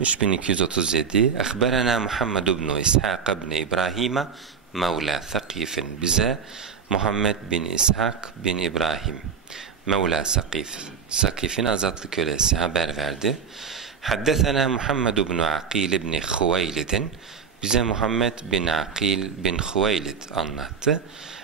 مش بن 237 أخبرنا محمد بن إسحاق بن إبراهيم مولى ثقيف بزا محمد بن إسحاق بن إبراهيم مولى ثقيف ثقيف أزاد kölesi haber حدثنا محمد بن عقيل بن خويلد bize Muhammed bin Aqil bin Huveylid anlattı.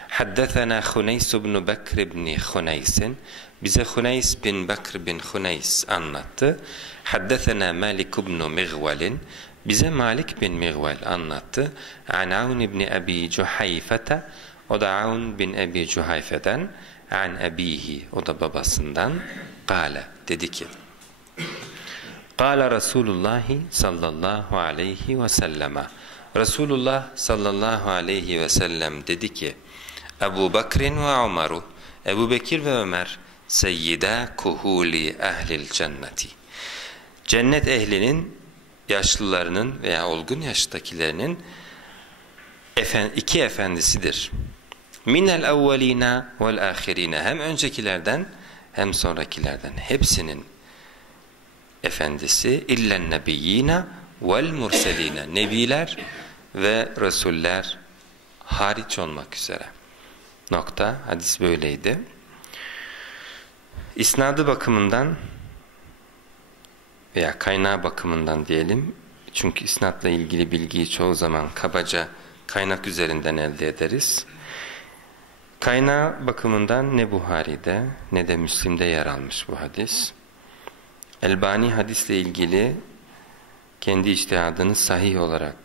Haddesena Huneys ibn Bekr ibn Huneys'in bize Huneys bin Bekr bin Huneys anlattı. Haddesena Malik ibn Migwal'in bize Malik bin Migwal anlattı. An Aun ibn Abi Cuhayfete o da Aun bin Abi Cuhayfe'den an abihi o da babasından kâle dedi ki Kâle Resulullah sallallahu aleyhi ve selleme. Resulullah sallallahu aleyhi ve sellem dedi ki Ebu Bekrin ve Ömer'u Ebu Bekir ve Ömer seyyida kuhuli ehlil cenneti. Cennet ehlinin yaşlılarının veya olgun yaştakilerinin iki efendisidir. Minel evvelina vel ahirine hem öncekilerden hem sonrakilerden. Hepsinin efendisi illen nebiyyina vel murseline nebiler ve resuller hariç olmak üzere. Nokta. Hadis böyleydi. İsnadı bakımından veya kaynağı bakımından diyelim. Çünkü isnatla ilgili bilgiyi çoğu zaman kabaca kaynak üzerinden elde ederiz. Kaynağı bakımından ne Buhari'de ne de Müslim'de yer almış bu hadis. Elbani hadisle ilgili kendi içtihadını sahih olarak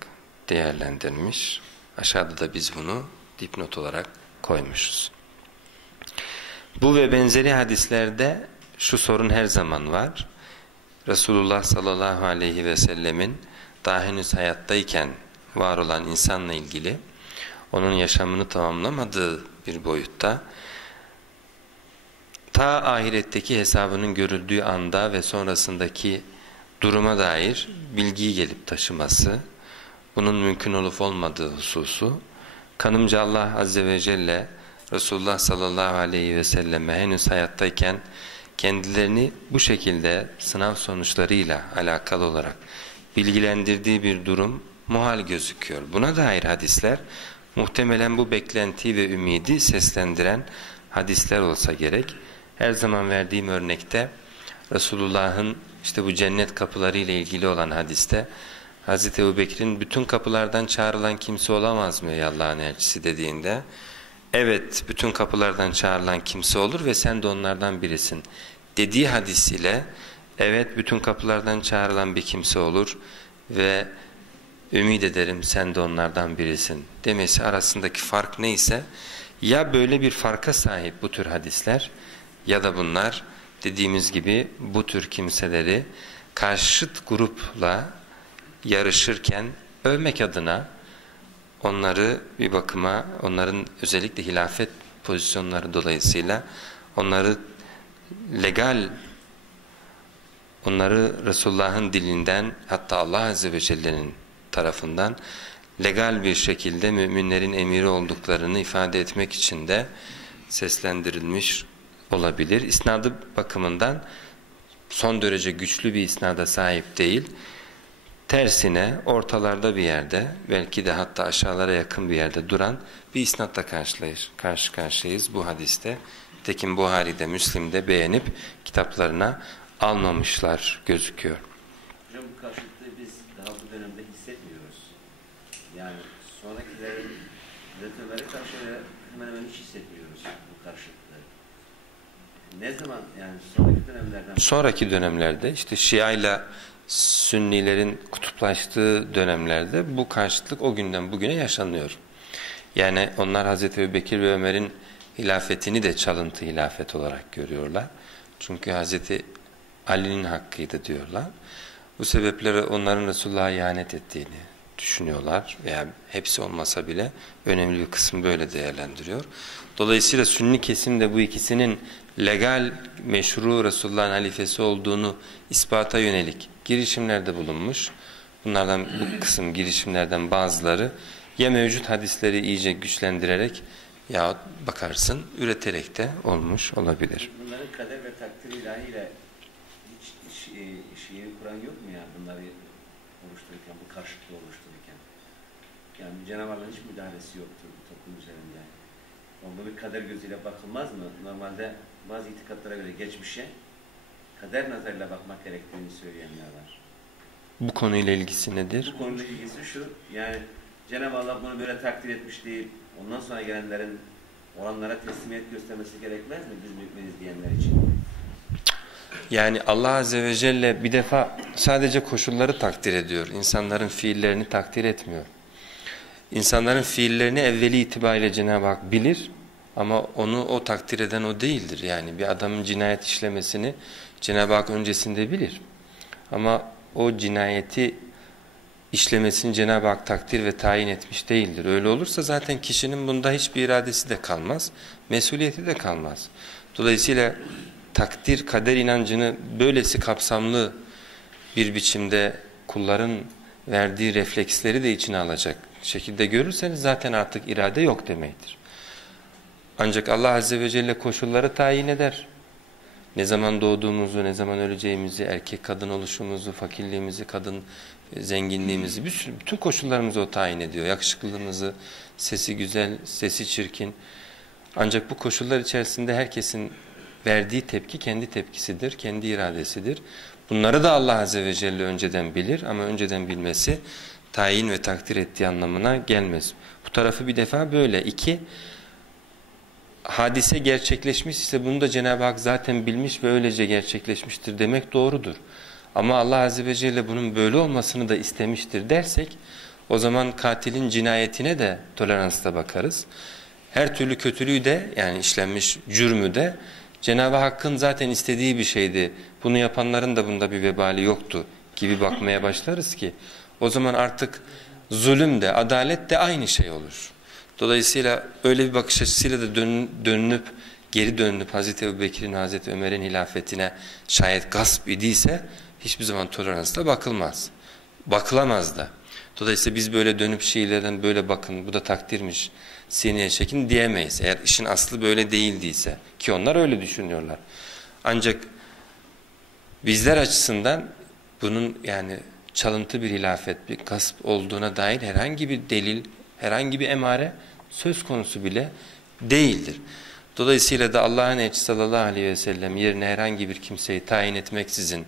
değerlendirmiş. Aşağıda da biz bunu dipnot olarak koymuşuz. Bu ve benzeri hadislerde şu sorun her zaman var. Resulullah sallallahu aleyhi ve sellemin daha henüz hayattayken var olan insanla ilgili onun yaşamını tamamlamadığı bir boyutta ta ahiretteki hesabının görüldüğü anda ve sonrasındaki duruma dair bilgiyi gelip taşıması, bunun mümkün olup olmadığı hususu, kanımca Allah Azze ve Celle Resulullah sallallahu aleyhi ve selleme henüz hayattayken kendilerini bu şekilde sınav sonuçlarıyla alakalı olarak bilgilendirdiği bir durum muhal gözüküyor. Buna dair hadisler muhtemelen bu beklentiyi ve ümidi seslendiren hadisler olsa gerek. Her zaman verdiğim örnekte Resulullah'ın işte bu cennet kapıları ile ilgili olan hadiste Hazreti Ebubekir'in bütün kapılardan çağrılan kimse olamaz mı ey Allah'ın elçisi dediğinde evet bütün kapılardan çağrılan kimse olur ve sen de onlardan birisin. dediği hadis ile evet bütün kapılardan çağrılan bir kimse olur ve ümit ederim sen de onlardan birisin. demesi arasındaki fark neyse ya böyle bir farka sahip bu tür hadisler ya da bunlar dediğimiz gibi bu tür kimseleri karşıt grupla yarışırken övmek adına onları bir bakıma onların özellikle hilafet pozisyonları dolayısıyla onları legal onları Resulullah'ın dilinden hatta Allah Azze ve Celle'nin tarafından legal bir şekilde müminlerin emiri olduklarını ifade etmek için de seslendirilmiş olabilir. İsnadı bakımından son derece güçlü bir isnada sahip değil. Tersine ortalarda bir yerde belki de hatta aşağılara yakın bir yerde duran bir isnatla karşılayır, karşı karşıyayız bu hadiste. Tekin Buhari'de, Müslim'de beğenip kitaplarına almamışlar gözüküyor. Hocam bu karşılıklı biz daha bu dönemde hissetmiyoruz. Yani sonrakilerin üretimlere karşı hemen hemen hiç hissetmiyoruz bu karşılıkları. Ne zaman yani sonraki dönemlerden... Sonraki dönemlerde işte Şia ile Sünnilerin kutuplaştığı dönemlerde bu karşıtlık o günden bugüne yaşanıyor. Yani onlar Hazreti Ebubekir ve Ömer'in hilafetini de çalıntı hilafet olarak görüyorlar. Çünkü Hazreti Ali'nin hakkıydı diyorlar. Bu sebeple onların Resulullah'a ihanet ettiğini düşünüyorlar veya hepsi olmasa bile önemli bir kısmı böyle değerlendiriyor. Dolayısıyla Sünni kesim de bu ikisinin legal, meşru Resulullah'ın halifesi olduğunu ispata yönelik girişimlerde bulunmuş. Bunlardan bu kısım girişimlerden bazıları ya mevcut hadisleri iyice güçlendirerek ya bakarsın üreterek de olmuş olabilir. Bunların kader ve takdir ilahiyle hiç şi- şiir Kur'an yok mu ya? Bunları oluştururken, bu karşıtlığı oluştururken. Yani Cenab-ı Allah'ın hiç müdahalesi yoktur bu toplum üzerinde. Onda bir kader gözüyle bakılmaz mı? Normalde bazı itikatlara göre geçmişe kader nazarıyla bakmak gerektiğini söyleyenler var. Bu konuyla ilgisi nedir? Bu konuyla ilgisi şu, yani Cenab-ı Allah bunu böyle takdir etmiş değil, ondan sonra gelenlerin olanlara teslimiyet göstermesi gerekmez mi biz müminiz diyenler için? Yani Allah Azze ve Celle bir defa sadece koşulları takdir ediyor. İnsanların fiillerini takdir etmiyor. İnsanların fiillerini evveli itibariyle Cenab-ı Hak bilir ama onu o takdir eden o değildir. Yani bir adamın cinayet işlemesini Cenab-ı Hak öncesinde bilir. Ama o cinayeti işlemesini Cenab-ı Hak takdir ve tayin etmiş değildir. Öyle olursa zaten kişinin bunda hiçbir iradesi de kalmaz, mesuliyeti de kalmaz. Dolayısıyla takdir, kader inancını böylesi kapsamlı bir biçimde kulların verdiği refleksleri de içine alacak şekilde görürseniz zaten artık irade yok demektir. Ancak Allah Azze ve Celle koşulları tayin eder. Ne zaman doğduğumuzu, ne zaman öleceğimizi, erkek kadın oluşumuzu, fakirliğimizi, kadın zenginliğimizi, bir sürü, bütün koşullarımızı o tayin ediyor. Yakışıklılığımızı, sesi güzel, sesi çirkin. Ancak bu koşullar içerisinde herkesin verdiği tepki kendi tepkisidir, kendi iradesidir. Bunları da Allah Azze ve Celle önceden bilir ama önceden bilmesi tayin ve takdir ettiği anlamına gelmez. Bu tarafı bir defa böyle. İki, hadise gerçekleşmiş ise bunu da Cenab-ı Hak zaten bilmiş ve öylece gerçekleşmiştir demek doğrudur. Ama Allah Azze ve Celle bunun böyle olmasını da istemiştir dersek o zaman katilin cinayetine de toleransla bakarız. Her türlü kötülüğü de yani işlenmiş cürmü de Cenab-ı Hakk'ın zaten istediği bir şeydi. Bunu yapanların da bunda bir vebali yoktu gibi bakmaya başlarız ki o zaman artık zulüm de adalet de aynı şey olur. Dolayısıyla öyle bir bakış açısıyla da dön, dönünüp geri dönünüp Hazreti Ebubekir'in Hazreti Ömer'in hilafetine şayet gasp idiyse hiçbir zaman toleransla bakılmaz. Bakılamaz da. Dolayısıyla biz böyle dönüp Şiilerden böyle bakın bu da takdirmiş sineye çekin diyemeyiz. Eğer işin aslı böyle değildiyse ki onlar öyle düşünüyorlar. Ancak bizler açısından bunun yani çalıntı bir hilafet, bir gasp olduğuna dair herhangi bir delil, herhangi bir emare söz konusu bile değildir. Dolayısıyla da Allah'ın elçisi sallallahu aleyhi ve sellem yerine herhangi bir kimseyi tayin etmeksizin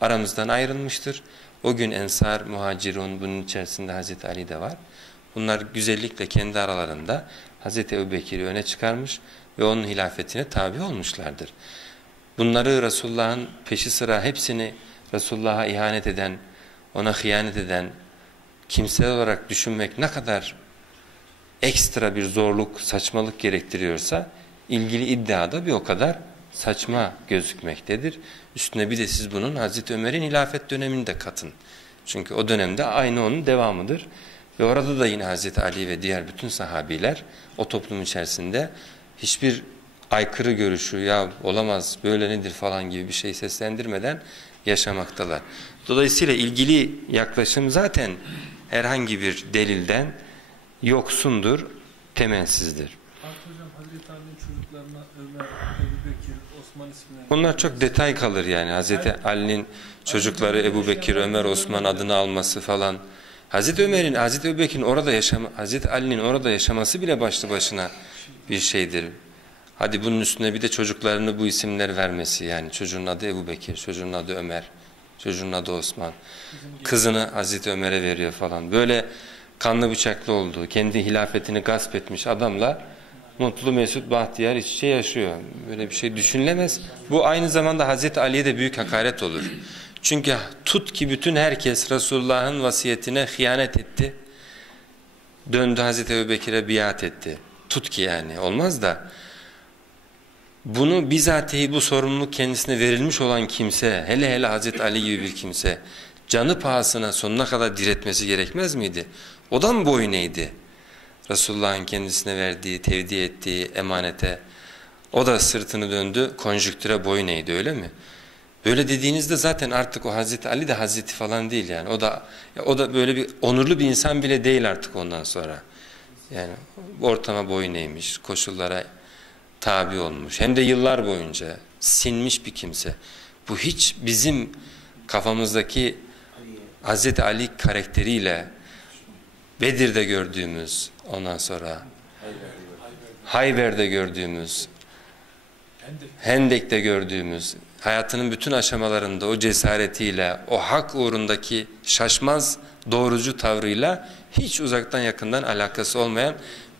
aramızdan ayrılmıştır. O gün Ensar, Muhacirun bunun içerisinde Hazreti Ali de var. Bunlar güzellikle kendi aralarında Hazreti Ebubekir'i öne çıkarmış ve onun hilafetine tabi olmuşlardır. Bunları Resulullah'ın peşi sıra hepsini Resulullah'a ihanet eden, ona hıyanet eden kimseler olarak düşünmek ne kadar ekstra bir zorluk, saçmalık gerektiriyorsa ilgili iddiada bir o kadar saçma gözükmektedir. Üstüne bir de siz bunun Hazreti Ömer'in hilafet döneminde katın. Çünkü o dönemde aynı onun devamıdır. Ve orada da yine Hazreti Ali ve diğer bütün sahabiler o toplum içerisinde hiçbir aykırı görüşü ya olamaz böyle nedir falan gibi bir şey seslendirmeden yaşamaktalar. Dolayısıyla ilgili yaklaşım zaten herhangi bir delilden yoksundur, temelsizdir. Bunlar çok detay kalır yani Hazreti Ali'nin çocukları Ebu Bekir, Ömer, Osman adını alması falan. Hazreti Ömer'in, Hazreti Ebu Bekir'in orada yaşama, Hazreti Ali'nin orada yaşaması bile başlı başına bir şeydir. Hadi bunun üstüne bir de çocuklarını bu isimler vermesi yani çocuğun adı Ebu Bekir, çocuğun adı Ömer, çocuğun adı Osman. Kızını Hazreti Ömer'e veriyor falan. Böyle kanlı bıçaklı olduğu, kendi hilafetini gasp etmiş adamla mutlu mesut bahtiyar iç içe yaşıyor. Böyle bir şey düşünülemez. Bu aynı zamanda Hazreti Ali'ye de büyük hakaret olur. Çünkü tut ki bütün herkes Resulullah'ın vasiyetine hıyanet etti. Döndü Hazreti Ebubekir'e biat etti. Tut ki yani olmaz da bunu bizatihi bu sorumluluk kendisine verilmiş olan kimse hele hele Hazreti Ali gibi bir kimse canı pahasına sonuna kadar diretmesi gerekmez miydi? O da mı boyun eğdi? Resulullah'ın kendisine verdiği, tevdi ettiği emanete o da sırtını döndü, konjüktüre boyun eğdi öyle mi? Böyle dediğinizde zaten artık o Hazreti Ali de Hazreti falan değil yani. O da o da böyle bir onurlu bir insan bile değil artık ondan sonra. Yani ortama boyun eğmiş, koşullara tabi olmuş. Hem de yıllar boyunca sinmiş bir kimse. Bu hiç bizim kafamızdaki Hz. Ali karakteriyle Bedir'de gördüğümüz ondan sonra Hayber'de gördüğümüz Hendek'te gördüğümüz hayatının bütün aşamalarında o cesaretiyle o hak uğrundaki şaşmaz doğrucu tavrıyla hiç uzaktan yakından alakası olmayan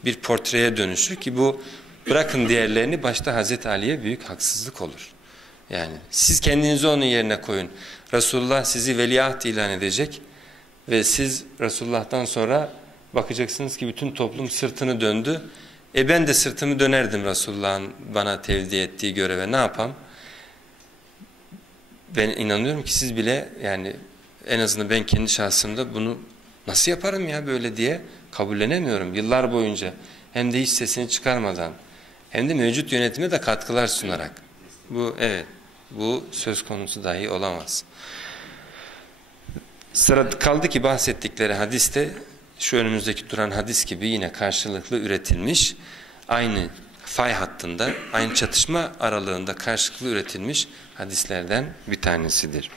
bir portreye dönüşür ki bu bırakın diğerlerini başta Hazreti Ali'ye büyük haksızlık olur. Yani siz kendinizi onun yerine koyun. Resulullah sizi veliaht ilan edecek ve siz Resulullah'tan sonra bakacaksınız ki bütün toplum sırtını döndü. E ben de sırtımı dönerdim Resulullah'ın bana tevdi ettiği göreve ne yapam? Ben inanıyorum ki siz bile yani en azından ben kendi şahsımda bunu nasıl yaparım ya böyle diye kabullenemiyorum yıllar boyunca. Hem de hiç sesini çıkarmadan hem de mevcut yönetime de katkılar sunarak. Bu evet bu söz konusu dahi olamaz. Sıra kaldı ki bahsettikleri hadiste şu önümüzdeki duran hadis gibi yine karşılıklı üretilmiş aynı fay hattında aynı çatışma aralığında karşılıklı üretilmiş hadislerden bir tanesidir.